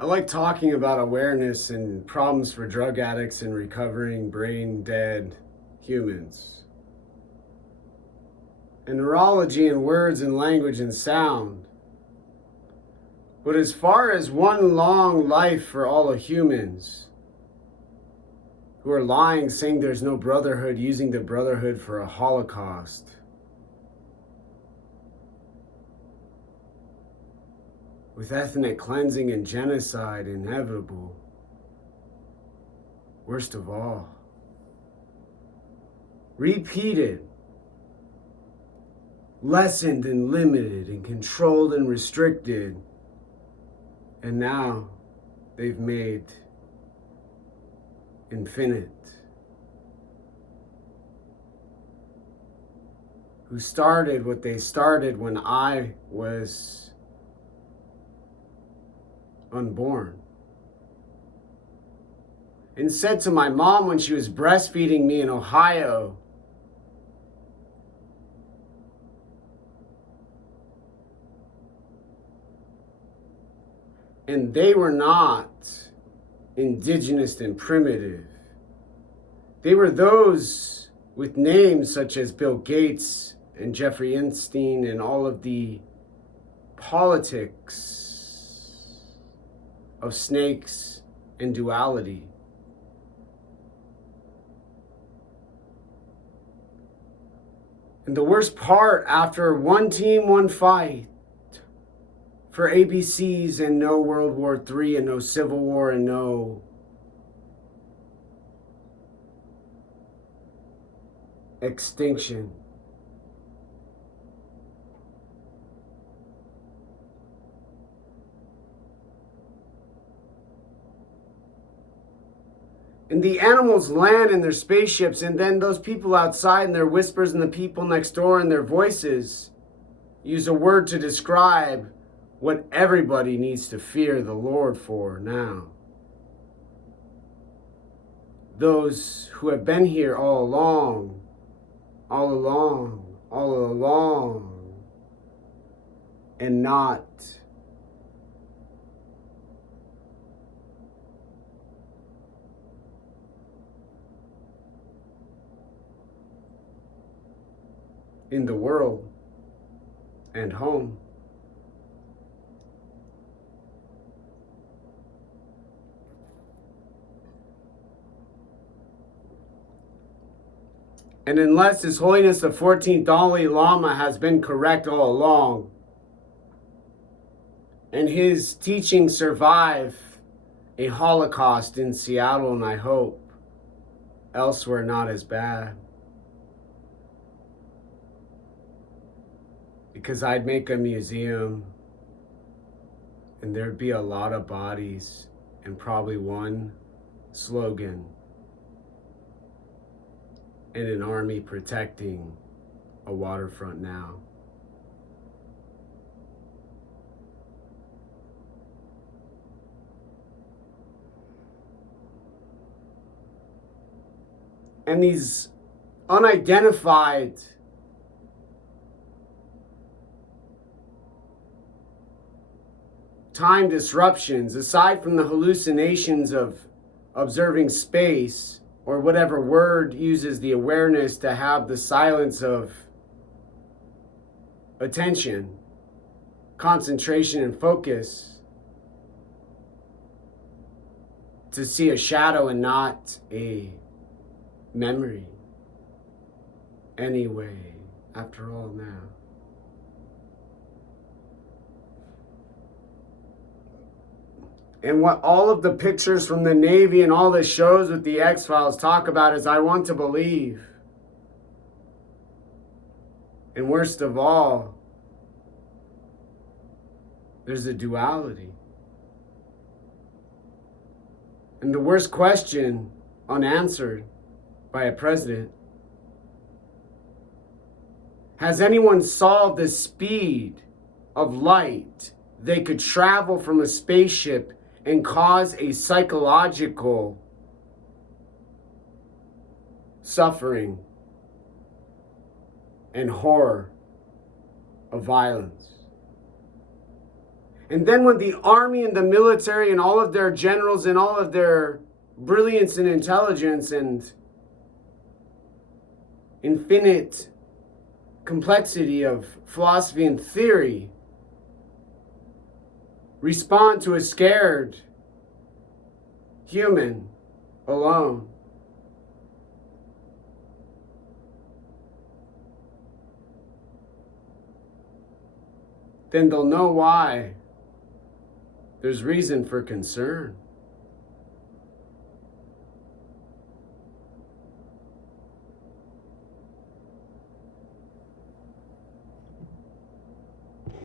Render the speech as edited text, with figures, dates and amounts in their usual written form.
I like talking about awareness and problems for drug addicts and recovering brain dead humans. And neurology and words and language and sound. But as far as one long life for all of humans who are lying, saying there's no brotherhood, using the brotherhood for a holocaust. With ethnic cleansing and genocide inevitable. Worst of all, repeated, lessened and limited and controlled and restricted, and now they've made infinite. Who started what they started when I was unborn. And said to my mom when she was breastfeeding me in Ohio, and they were not indigenous and primitive. They were those with names such as Bill Gates and Jeffrey Epstein and all of the politics of snakes and duality. And the worst part, after one team, one fight for ABCs and no World War III and no Civil War and no extinction. And the animals land in their spaceships, and then those people outside and their whispers and the people next door and their voices use a word to describe what everybody needs to fear the Lord for now. Those who have been here all along, and not in the world and home. And unless His Holiness the 14th Dalai Lama has been correct all along, and his teachings survive a Holocaust in Seattle, and I hope elsewhere not as bad, because I'd make a museum and there'd be a lot of bodies and probably one slogan and an army protecting a waterfront now. And these unidentified time disruptions, aside from the hallucinations of observing space, or whatever word uses the awareness to have the silence of attention, concentration, and focus, to see a shadow and not a memory. Anyway, after all now. And what all of the pictures from the Navy and all the shows with the X-Files talk about is I want to believe. And worst of all, there's a duality. And the worst question unanswered by a president: has anyone solved the speed of light they could travel from a spaceship and cause a psychological suffering and horror of violence? And then when the army and the military and all of their generals and all of their brilliance and intelligence and infinite complexity of philosophy and theory respond to a scared human alone, then they'll know why there's reason for concern.